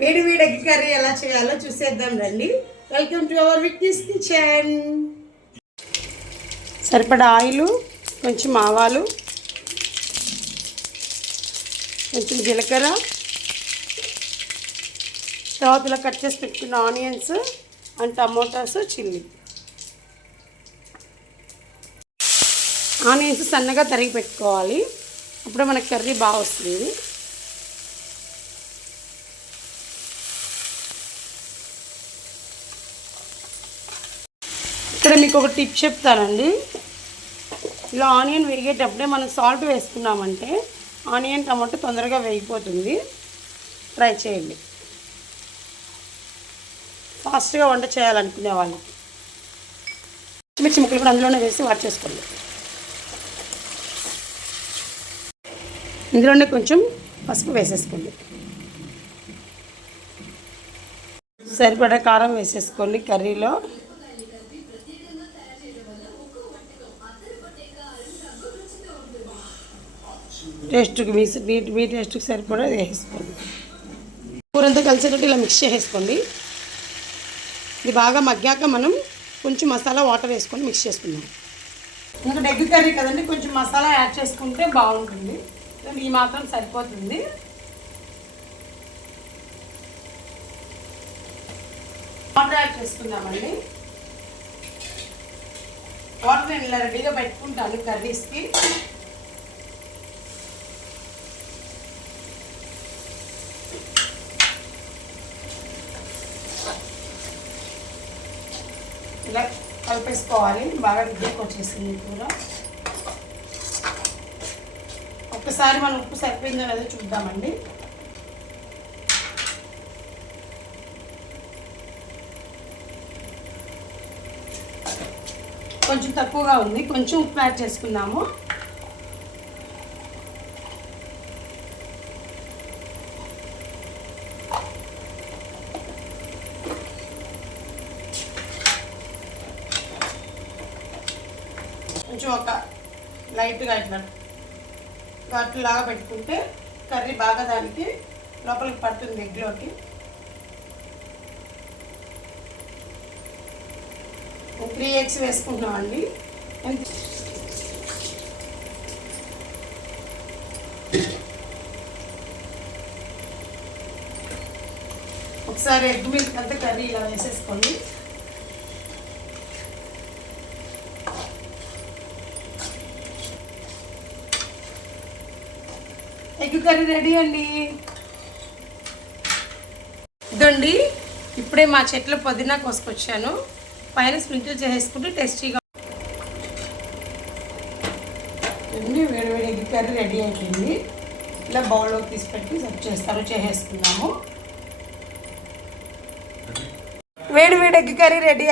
వేడి వేడి egg curry ఎలా చేయాలో చూసేద్దాం రండి. Welcome to our విక్కీస్ kitchen. సరిపడా ఆయిల్, కొంచెం ఆవాలు, కొంచెం జీలకర్ర, తర్వాత ఇలా కట్ చేసి పెట్టుకున్న onions and tomatoes, chilli. Onions సన్నగా తరిగి పెట్టుకోవాలి, అప్పుడే మనకి కర్రీ బాగా వస్తుంది. ఇక్కడ మీకు ఒక టిప్ చెప్తానండి. ఇలా ఆనియన్ వేగేటప్పుడే మనం సాల్ట్ వేసుకున్నామంటే ఆనియన్ టమాటో తొందరగా వేగిపోతుంది. ట్రై చేయండి ఫాస్ట్గా వంట చేయాలనుకునే వాళ్ళకి. మిర్చి ముక్కలు కూడా అందులోనే వేసి వాట్ చేసుకోండి. ఇందులోనే కొంచెం పసుపు వేసేసుకోండి, సరిపడా కారం వేసేసుకోండి. కర్రీలో టేస్ట్కి మీ టేస్ట్కి సరిపడా వేసుకోండి. కూరంతా కలిసేటట్టు ఇలా మిక్స్ చేసేసుకోండి. ఇది బాగా మగ్గాక మనం కొంచెం మసాలా వాటర్ వేసుకొని మిక్స్ చేసుకుందాం. ఇంకా ఎగ్ కర్రీ కదండి, కొంచెం మసాలా యాడ్ చేసుకుంటే బాగుంటుంది. ఈ మాత్రం సరిపోతుంది. వాటర్ యాడ్ చేసుకుందామండి. వాటర్ నేను ఇలా రెడీగా పెట్టుకుంటాను కర్రీస్కి. ఇలా కలిపేసుకోవాలి. బాగా దగ్గరకు వచ్చేసింది కూర. ఒక్కసారి మనం ఉప్పు సరిపోయిందో లేదో చూద్దామండి. కొంచెం తక్కువగా ఉంది, కొంచెం ఉప్పు యాడ్ చేసుకుందాము. కొంచెం ఒక లైట్గా ఇట్లా ఘాట్లాగా పెట్టుకుంటే కర్రీ బాగా దానికి లోపలికి పడుతుంది ఎగ్లోకి. 3 eggs వేసుకుంటున్నామండి. ఒకసారి ఎగ్ మిల్క్ అంతా కర్రీ ఇలా వేసేసుకోండి. ఎగ్ కర్రీ రెడీ అండి. ఇదండి, ఇప్పుడే మా చెట్ల పుదీనా కోసుకొచ్చాను. పైన స్ప్రింకిల్ చేసేసుకుంటే టేస్టీగా వేడి వేడి ఎగ్ కర్రీ రెడీ అయిపోయింది. ఇలా బౌల్లోకి తీసి పెట్టి సర్వ్ చేసేసుకుందాము. వేడి వేడి ఎగ్ కర్రీ రెడీ.